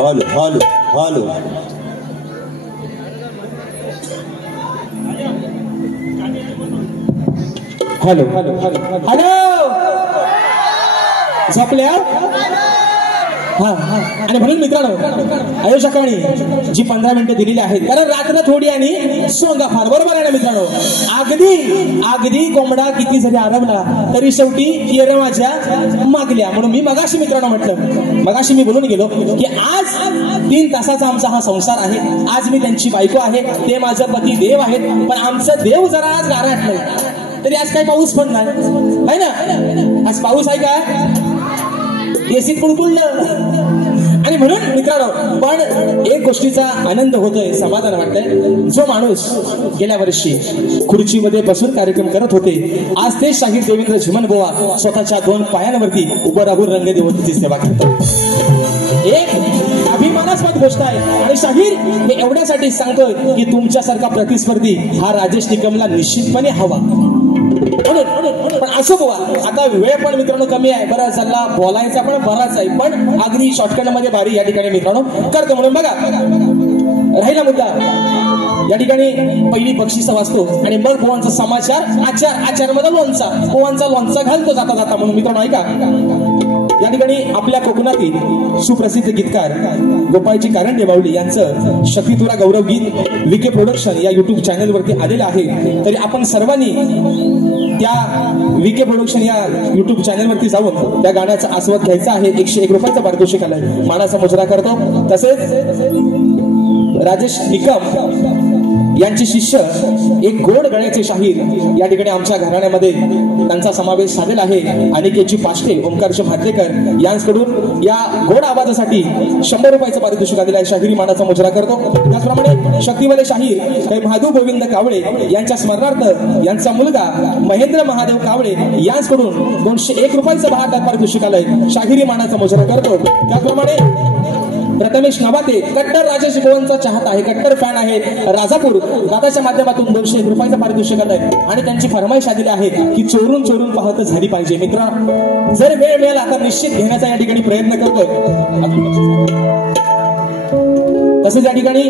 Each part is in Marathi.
Hello hello hello hello hello hello झोपल्या हा हा. आणि म्हणून मित्रांनो आयोजकांनी जी 15 मिनिटं दिलेली आहेत, कारण रात्र थोडी आणि सोंगा फार, बरोबर आहे ना मित्रांनो. अगदी कोंबडा किती जरी आरवला तरी शेवटी येर माझ्या मागल्या. म्हणून मी मगाशी मित्रांनो म्हटलं, मगाशी मी बोलून गेलो की आज 3 तासाचा आमचा हा संसार आहे. आज मी त्यांची बायको आहे, ते माझं पती देव आहेत. पण आमचं देव जरा आज गारठ नाही, तरी आज काही पाऊस पण नाही ना. आज पाऊस आहे का? एसीत कुळकुळलं. आणि म्हणून मित्रांनो पण एक गोष्टीचा आनंद होतोय, समाधान वाटतंय. जो माणूस गेल्या वर्षी खुर्चीमध्ये बसून कार्यक्रम करत होते, आज ते शाहीर देवेंद्र झिमनबुवा स्वतःच्या 2 पायांवरती उभं राहून रंगदेवतेची सेवा करतात. एक अभिमानास्पद गोष्ट आहे. आणि शाहीर हे एवढ्यासाठी सांगतोय की तुमच्यासारखा प्रतिस्पर्धी हा राजेश निकमला निश्चितपणे हवा. पण असं बुवा, आता वेळ पण मित्रांनो कमी आहे, बरं चालला बोलायचा पण बराच आहे, पण अगदी शॉर्टकट मध्ये भारी या ठिकाणी मित्रांनो करतो. म्हणून बघा राहिला मुद्दा, या ठिकाणी पहिली बक्षीस वाचतो आणि मग बुवांचा समाचार, आचार मध्ये बुवांचा लोणचा घालतो जाता जाता. म्हणून मित्रांनो ऐका, या ठिकाणी आपल्या कोकणातील सुप्रसिद्ध गीतकार गोपाळजी कारंडे माऊली यांचं शक्तितुरा गौरव गीत विके प्रोडक्शन या युट्यूब चॅनलवरती आलेलं आहे. तरी आपण सर्वांनी त्या विके प्रोडक्शन या युट्यूब चॅनलवरती जाऊन त्या गाण्याचा आस्वाद घ्यायचा आहे. 101 रुपयाचा पारितोषिक आलाय, मानाचा मुजरा करतो. तसेच राजेश निकम यांचे शिष्य एक गोड गळ्याचे शाहीर या ठिकाणी आमच्या घराण्यामध्ये त्यांचा समावेश झालेला आहे. अनिकेतजी पाष्टे, ओंकारजी भाटलेकर यांकडून या गोड आवाजासाठी 100 रुपयाचं पारितोषिक आलेलं आहे. शाहिरी मानाचा मुजरा करतो. त्याचप्रमाणे शक्तिवाले शाहीर महादू गोविंद कावळे यांच्या स्मरणार्थ यांचा मुलगा महेंद्र महादेव कावळे यांकडून 201 रुपयाचं बहादर पारितोषिक आलंय. शाहिरी मानाचा मुजरा करतो. त्याचप्रमाणे प्रथमेश नवाते कट्टर राजेश बुवांचा चाहता आहे, कट्टर फॅन आहे, राजापूर दादाच्या माध्यमातून 201 रुपयाचा पारितोषिक आलाय. आणि त्यांची फरमाईश आलेली आहे की चोरून पाहत झाली पाहिजे. मित्र जर वेळ मिळाला तर निश्चित घेण्याचा या ठिकाणी प्रयत्न करतोय. तसेच या ठिकाणी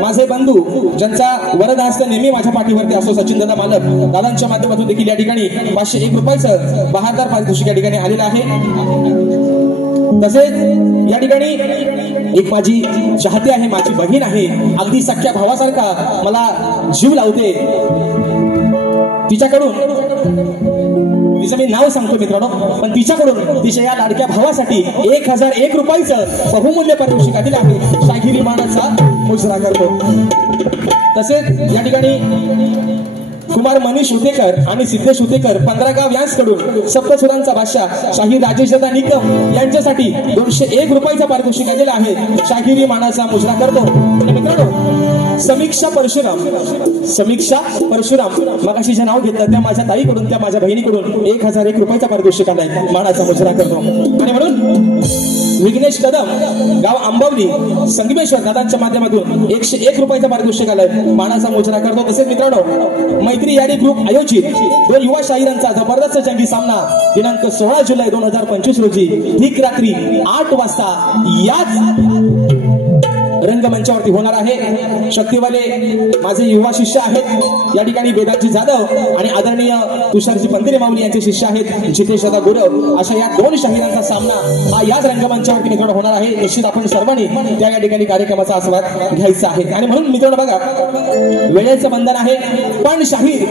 माझे बंधू ज्यांचा वरदहस्त नेहमी माझ्या पाठीवरती असतो, सचिन दादा मालक दादांच्या माध्यमातून देखील या ठिकाणी 501 रुपयाचं बहादर पारितोषिक या ठिकाणी आलेलं आहे. तसेच या ठिकाणी एक माझी चाहती आहे, माझी बहीण आहे, अगदी सख्या भावासारखा मला जीव लावते. तिच्याकडून, तिचं मी नाव सांगतो मित्रांनो, पण तिच्याकडून तिच्या या लाडक्या भावासाठी 1001 रुपयाचं बहुमूल्य पारितोषिक आलेलं आहे. शाहिरी मानाचा मुजरा करतो. तसेच या ठिकाणी कुमार मनीष उतेकर आणि सिद्धेश उतेकर 15 गाव यांकडून सप्तसुरांचा बादशाह शाहीर राजेश दादा निकम यांच्यासाठी 201 रुपयाचा पारितोषिक आलेला आहे. शाहिरी मानाचा मुजरा करतो. मित्रांनो समीक्षा परशुराम मगाशी जे नाव घेतलं त्या माझ्या ताईकडून, त्या माझ्या बहिणीकडून 1001 रुपयाचा पारितोषिक आलाय. मानाचा मुजरा करतो. आणि म्हणून विघ्नेश कदम गाव आंबवली संगमेश्वर दादांच्या माध्यमातून 101 रुपयाचा पारितोषिक आलाय. मानाचा मुजरा करतो. तसेच मित्रांनो मैत्री यारी ग्रुप आयोजित 2 युवा शाहिरांचा जबरदस्त जंगी सामना दिनांक 16 जुलै 2025 रोजी ठीक रात्री 8 वाजता याच रंगमंचावरती होणार आहे. शक्तीवाले माझे युवा शिष्य आहेत या ठिकाणी वेदांची जाधव आणि आदरणीय तुषारजी पंदिरे माऊली यांचे शिष्य आहेत जितेश दादा गुरव. अशा या दोन शाहिरांचा सामना हा याच रंगमंचावरती मित्रांनो होणार आहे. निश्चित आपण सर्वांनी त्या या ठिकाणी कार्यक्रमाचा आस्वाद घ्यायचा आहे. आणि म्हणून मित्रांनो बघा, वेळेचं बंधन आहे पण शाहीर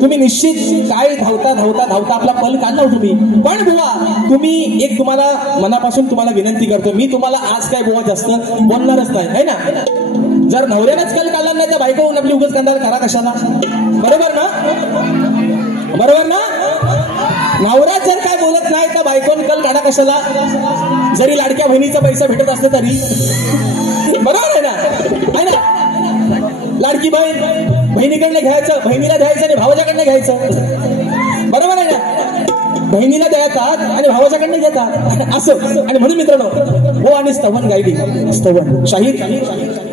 तुम्ही निश्चित काय धावता धावता धावता आपला पल काढला हो तुम्ही. पण बुवा तुम्ही एक तुम्हाला मनापासून तुम्हाला विनंती करतो, मी तुम्हाला आज काय बुवा जास्त बोलणारच नाही है ना. जर नवऱ्यानेच कल काढला नाही तर बायको आपली उगाच काढणार करा कशाला. बरोबर ना, बरोबर ना. नवरा जर काय बोलत नाही तर बायकोन कल काढा कशाला. जरी लाडक्या बहिणीचा पैसा भेटत असतं तरी. बरोबर आहे ना, है ना. लाडकी बहीण बहिणीकडनं घ्यायचं, बहिणीला द्यायचं आणि भावाच्याकडनं घ्यायचं. बरोबर आहे ना. बहिणीला देतात आणि भावाच्याकडनं घेतात असं. आणि म्हणून मित्रांनो हो आणि स्तवन गायली स्तवन शाहीर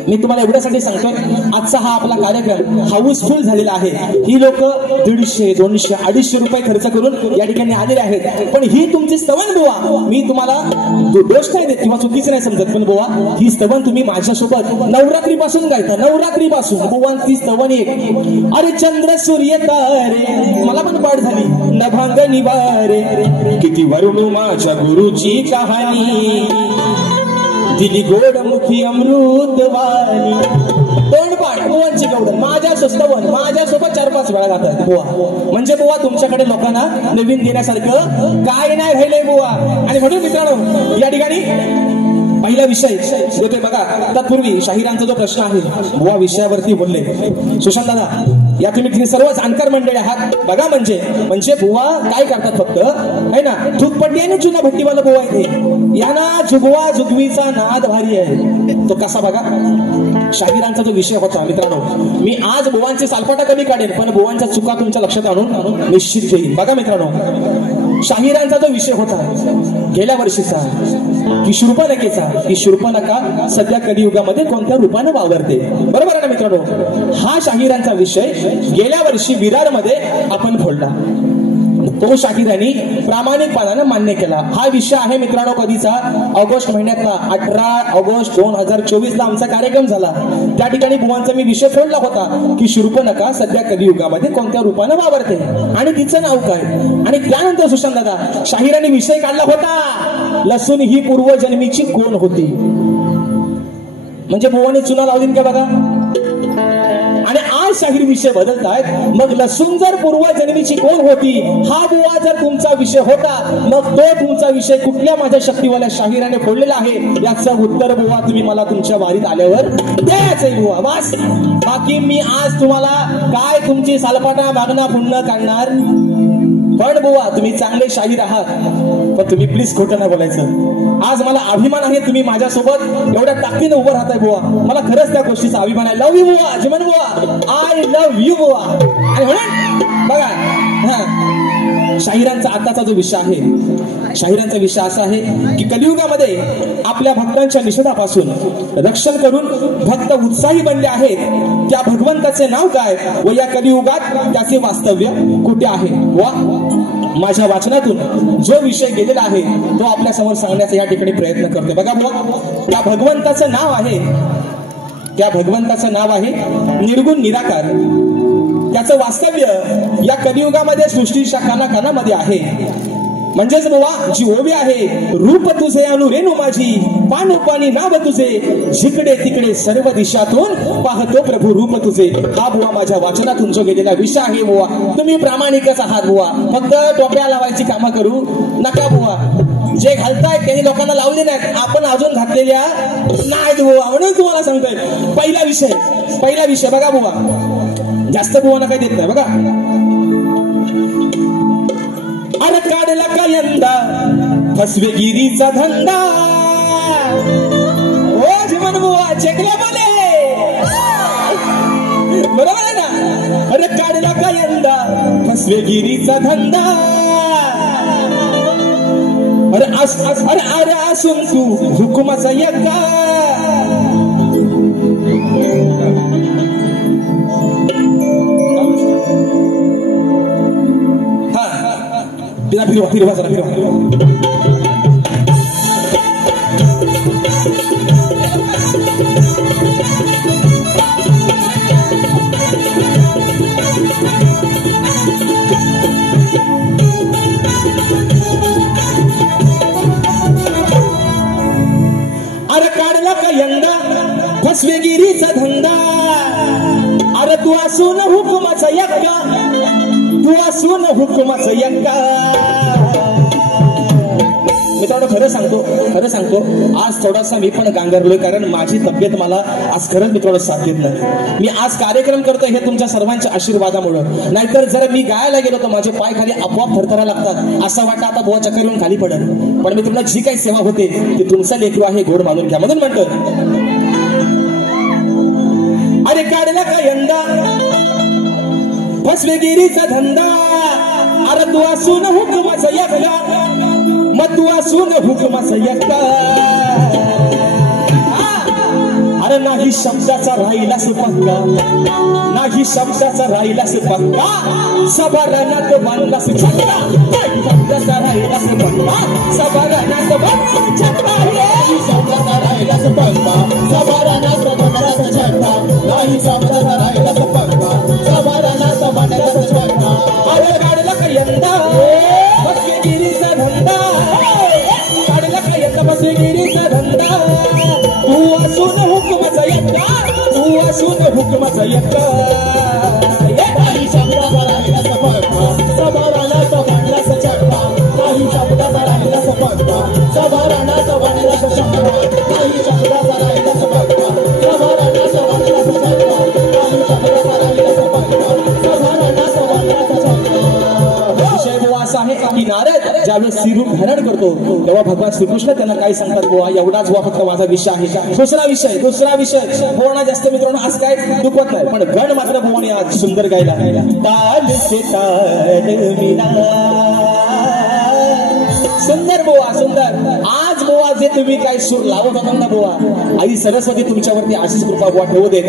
मी तुम्हाला एवढ्यासाठी सांगतोय, आजचा हा आपला कार्यक्रम हाऊसफुल झालेला आहे. ही लोक 150, 200, 250 रुपये खर्च करून या ठिकाणी आलेले आहेत. पण ही तुमची स्तवन बुवा, मी तुम्हाला दोष नाही देत किंवा चुकीचं नाही समजत, पण बुवा ही स्तवन तुम्ही माझ्यासोबत नवरात्रीपासून गायता. नवरात्रीपासून बुवा ती स्तवन एक. अरे चंद्र सूर्य तारे मला पण पाठ झाली नभांग निवारे किती वरुण माझ्या गुरुची कहाणी दिली गोड मुखी अमृत वाणी. तोंडपाठ बुवांची गौडन माझ्या स्तवन माझ्यासोबत 4-5 वेळा गातात बुवा. म्हणजे बुवा तुमच्याकडे लोकांना नवीन देण्यासारखं काय नाही राहिलंय बुवा. आणि म्हणून मित्रांनो या ठिकाणी पहिला विषय देतोय बघा. तत्पूर्वी शाहिरांचा जो प्रश्न आहे बुवा विषयावरती बोलले सुशांत दादा, या तुम्ही सर्व जाणकार मंडळी आहात बघा. म्हणजे बुवा काय करतात फक्त है ना, धूपपट्टी आणि चुना भट्टीवाला बुवा इथे यांना जुगवा जुगवीचा नाद भारी आहे. तो कसा बघा. शाहिरांचा जो विषय होता मित्रांनो, मी आज बुवांचे सालपाटा कमी काढेन पण बुवांच्या चुका तुमच्या लक्षात आणून निश्चित घेईन. बघा मित्रांनो, शाहिरांचा जो विषय होता गेल्या वर्षीचा की शूर्पणखा सध्या कलियुगामध्ये कोणत्या रूपाने वावरते. बरोबर आहे ना मित्रांनो. हा शाहिरांचा विषय गेल्या वर्षी विरारमध्ये आपण फोडला. तो शाहिरांनी प्रामाणिकपणाने मान्य केला. हा विषय आहे मित्रांनो कधीचा, ऑगस्ट महिन्यातला 18 ऑगस्ट 2024 ला आमचा कार्यक्रम झाला. त्या ठिकाणी बुवांचा मी विषय फोडला होता की शूर्पणखा सध्या कलियुगामध्ये कोणत्या रूपाने वावरते आणि तिचं नाव काय. आणि त्यानंतर सुशांत दादा शाहिरांनी विषय काढला होता लसूण ही पूर्वजन्मीची कोण होती. म्हणजे बुवाने चुना लावली का बघा. आणि आज शाहीर विषय बदलतायत. मग लसूण जर पूर्वजन्मीची कोण होती हा बुवा जर तुमचा विषय होता, मग तो तुमचा विषय कुठल्या माझ्या शक्तीवाल्या शाहिराने फोडलेला आहे याचं उत्तर बुवा तुम्ही मला तुमच्या वारीत आल्यावर द्यायचंय बुवा. बस बाकी मी आज तुम्हाला काय तुमची सालपाटा मागणा पुण्य काढणार. पण बुवा तुम्ही चांगले शाहीर आहात पण तुम्ही प्लीज खोटं नाही बोलायचं. आज मला अभिमान आहे तुम्ही माझ्यासोबत एवढ्या ताकदीने उभं राहताय बुवा. मला खरंच त्या गोष्टीचा अभिमान आहे. लव्ह यू बुवा, जिमन बुवा, आय लव्ह यू बुवा. आणि म्हणून बघा शाहिरांचा आताचा जो विषय आहे, शाहिरांचा विषय असा आहे की कलियुगामध्ये आपल्या भक्तांच्या निषेधापासून रक्षण करून भक्त उत्साही बनले आहेत. त्या भगवंताचे नाव काय व या कलियुगात त्याचे वास्तव्य कुठे आहे. वा माझ्या वाचनातून जो विषय गेलेला आहे तो आपल्या समोर सांगण्याचा या ठिकाणी प्रयत्न करतोय. बघा बुवा त्या भगवंताचं नाव आहे निर्गुण निराकार. त्याचं वास्तव्य या कलियुगामध्ये सृष्टीच्या कानाकानामध्ये आहे. म्हणजेच बुवा जी ओवी आहे रूप तुझे अनु रेणू माझी पाणू पाणी नाव तुझे जिकडे तिकडे सर्व दिशातून पाहतो प्रभू रूप तुझे. हा बुवा माझ्या वाचनातून जो गेलेला विषय आहे बुवा. तुम्ही प्रामाणिकच आहात बुवा. फक्त टोप्या लावायची कामं करू नका बुवा. जे घालताय त्यांनी लोकांना लावले नाहीत, आपण अजून घातलेल्या नाहीत बुवा. म्हणून तुम्हाला सांगतोय पहिला विषय बघा बुवा. जास्त बुवाना काही देत नाही बघा. अरे काढला का यंदा फसवेगिरीचा धंदा. ओ जीवन बुवा चेकल्या मले. बरोबर आहे ना. अरे काढला का यंदा फसवेगिरीचा धंदा. अरे असून तू हुकुमाचा यक्का. फिरवा जरा फिरवा. का यंदा फसवेगिरीचा धंदा अरे तू असून हुकुमाचा यक्का तू असून हुकुमाचा यक्का मित्रांनो खरं सांगतो आज थोडासा मी पण गांगरलोय कारण माझी तब्येत मला आज खरंच मित्रांनो साथ देत नाही मी आज कार्यक्रम करतोय हे तुमच्या सर्वांच्या आशीर्वादामुळे नाहीतर जर मी गायला गेलो तर माझे पाय खाली आपोआप थरथरा लागतात असं वाटतं आता बुवा चक्कर येऊन खाली पडत पण मित्रांनो जी काही सेवा होते ती तुमचा लेकरू आहे गोड मानून घ्या म्हणून म्हणतो अरे काढला का यंदा फसवेगिरीचा धंदा अरे तू असून हुकुमाचा यक्का मग तू असून हुकुमाचा यक्का अरे नाही शब्दाचा राहिलास पक्का नाही शब्दाचा राहिलास पक्का सभारणात बांधलास छक्का शब्दाचा राहिलास पक्का सभारणात बांधलास छक्का शब्दाचा राहिलास पक्का सभारणात बांधलास छक्का नाही शब्दाचा राहिलास पक्का सभारणात बांधलास छक्का अरे काढला का यंदा फसवेगिरीचा धंदा काढला का यंदा फसवेगिरीचा धंदा तू असून हुकुमाचा यक्का तू असून हुकुमाचा यक्का काही शब्दाचा राहिलास पक्का सभारणात बांधलास छक्का काही शब्दाचा राहिलास पक्का सभारणात बांधलास छक्का काही शब्दाचा राहिलास पक्का सभारणात बांधलास छक्का काही शब्दाचा राहिलास पक्का सभारणात बांधलास छक्का विषय बुवा असा आहे की नारद ज्यावेळेस श्रीरूप धारण करतो तेव्हा भगवान श्रीकृष्ण त्यांना काय सांगतात बुवा एवढाच बुवा फक्त माझा विषय आहे दुसरा विषय बुवाना जास्त मित्रांनो आज काय दुखवत नाही पण गण मात्र बुवाने आज सुंदर गायला ताल से ताल मिला सुंदर बुवा सुंदर आज बुवा जे तुम्ही काय सूर लावत होता ना बुवा आई सरस्वती तुमच्यावरती अशीच कृपा बुवा ठेवू दे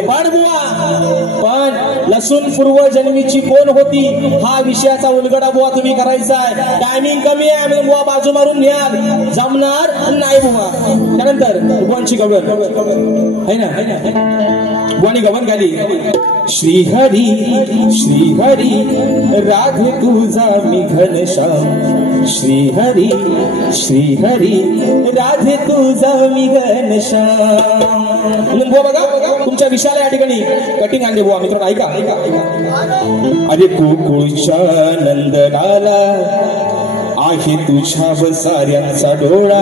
पण लसूण पूर्व जन्मीची कोण होती हा विषयाचा उलगडा बुवा तुम्ही करायचा आहे टायमिंग कमी आहे म्हणून बुवा बाजू मारून न्याल जमणार नाही बुवा त्यानंतर बुवांची गवळण है ना बुवानी गवळण गाली श्रीहरी श्रीहरी राधे तुझा मी घनश्याम श्रीहरी श्रीहरी राधे तुझा मी घनश्याम म्हणून बुवा बघा तुमच्या विषयाला या ठिकाणी कटिंग आणले बुवा मित्रांनो ऐका अरे कुकुळच्या नंदनाला आहे तुझ्या साऱ्यांचा डोळा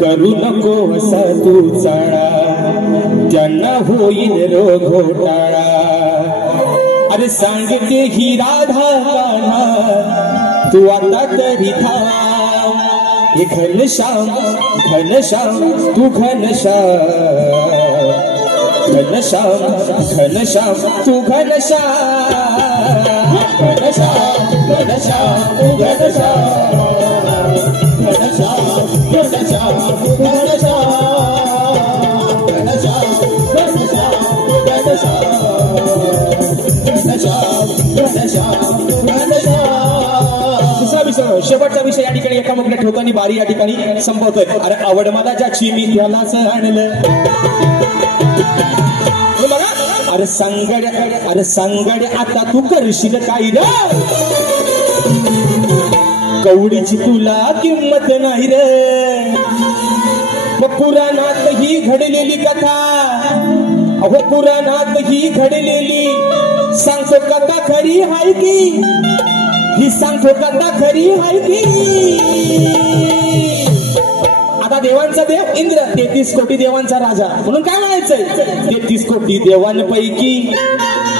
करू नको असा तू चाळा त्यांना होईल रोग घोटाळा अरे सांगते ही राधा कान्हा तू आता तरी थांब हे घनश्याम घनश्याम तू घनश्याम घनश्याम घनश्याम तू घनश्याम घनश्याम घनश्याम तू घनश्याम घनश्याम घनश्याम तू घनश्याम घनश्याम घनश्याम तू घनश्याम दुसरा विषय शेवटचा विषय या ठिकाणी एकामुखल्या ठेवताना बारी या ठिकाणी संपवतोय अरे आवड मला ज्याची मी त्यालाच आणलं अरे सांगड आता तू करशील काय रे कवडीची तुला किंमत नाही रे मग पुराणात ही घडलेली कथा अहो पुराणात ही घडलेली सांगतो कथा खरी हाय की ही सांगतो कथा खरी हाय की आता देवांचा देव इंद्र 33 कोटी देवांचा राजा म्हणून काय म्हणायचंय 33 कोटी देवांपैकी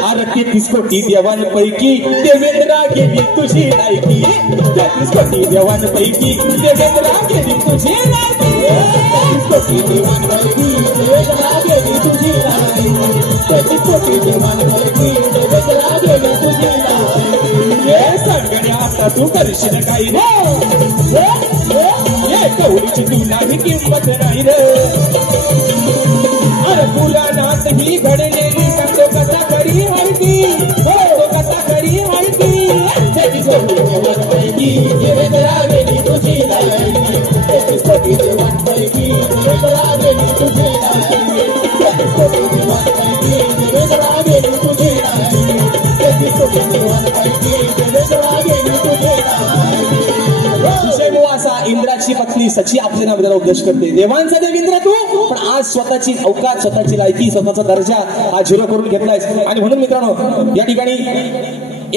अरे 33 कोटी देवांपैकी देवेंद्रा गेली तुझी लायकी 33 कोटी देवांपैकी देवेंद्रा गेली तुझी लायकी 33 कोटी देवांपैकी देवेंद्रा गेली तुझी लायकी 33 कोटी देवांपैकी देवेंद्रा गेली तुझी लायकी हे सांगण्या आता तू करशील काही कवडीची तुला ही किंमत नाही रे अरे पुराणात ही घडलेली सांगतो कथा खरी हायकी हो कथा खरी हायकी त्याची कोटी देवांपैकी देवेंद्रा गेली तुझी लायकी 33 कोटी देवांपैकी देवेंद्रा गेली तुझी लायकी 33 कोटी देवांपैकी देवेंद्रा गेली तुझी लायकी 33 कोटी देवांपैकी देवेंद्रा गेली तुझी लायकी इंद्राची पत्नी सची आपल्या नावाला उपदेश करते देवांचा देव इंद्र तू पण आज स्वतःची औकात, स्वतःची लायकी, स्वतःचा दर्जा हा झिरो करून घेतलाय. आणि म्हणून मित्रांनो या ठिकाणी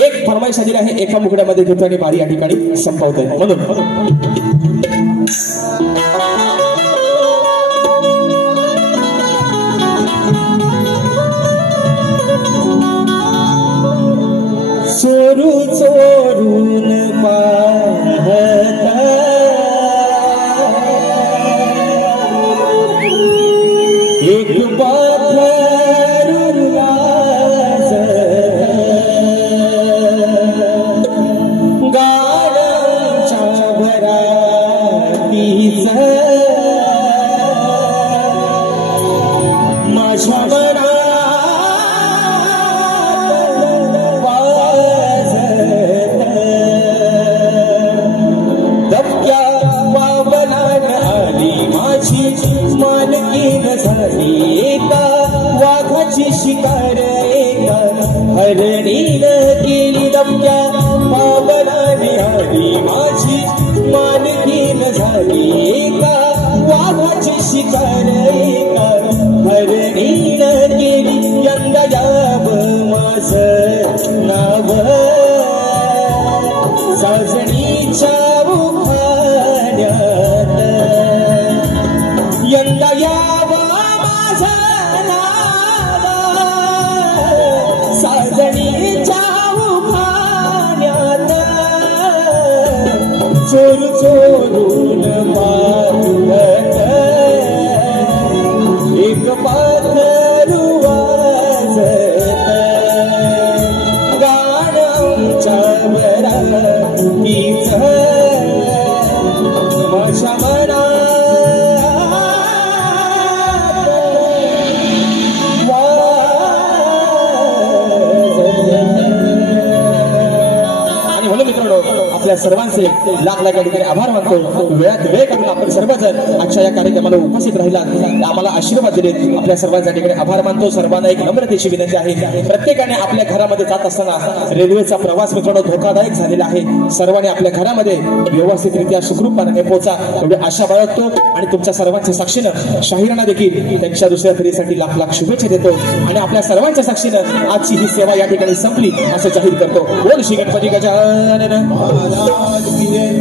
एक फरमाईश आलेली आहे, एका मुकड्यामध्ये घेतो आणि बारी या ठिकाणी संपवतोय. म्हणून चोरू चोरून पाहता एक पाखरू गाड्यांच्या भरातीच माझ्या मनात मालकीन झाली एका वाघाची शिकार, एका हरणीनं केली दबक्या बाबलाने आली माझी मालकीन झाली एका वाघाची शिकार, एका हरणीनं केली. यंदा याव माझं नाव साजणीच्या उखाण्यात, यंदा यावा माझं नाव साजणीच्या उखाण्यात. चोर चोरून पाहत एक पाखरू वाजत गाण्याच्या भरातीच माझ्या मनात आपल्या सर्वांचे लाख लाख ठिकाणी आभार मानतो. वेळात वेळ काढून आपण सर्वजण आजच्या या कार्यक्रमाला उपस्थित राहिला, आम्हाला आशीर्वाद दिले. आपल्या सर्वांच्या ठिकाणी आभार मानतो. सर्वांना एक नम्रतेची विनंती आहे, प्रत्येकाने आपल्या घरामध्ये जात असताना रेल्वेचा प्रवास मित्रांनो धोकादायक झालेला आहे. सर्वांनी आपल्या घरामध्ये व्यवस्थितरित्या सुखरूपपणे पोहोचा एवढी आशा बाळगतो. आणि तुमच्या सर्वांच्या साक्षीनं शाहिरांना देखील त्यांच्या दुसऱ्या फेरीसाठी लाख लाख शुभेच्छा देतो. आणि आपल्या सर्वांच्या साक्षीनं आजची ही सेवा या ठिकाणी संपली असं जाहीर करतो. बोल श्री गणपती गजानन महाराज की जय.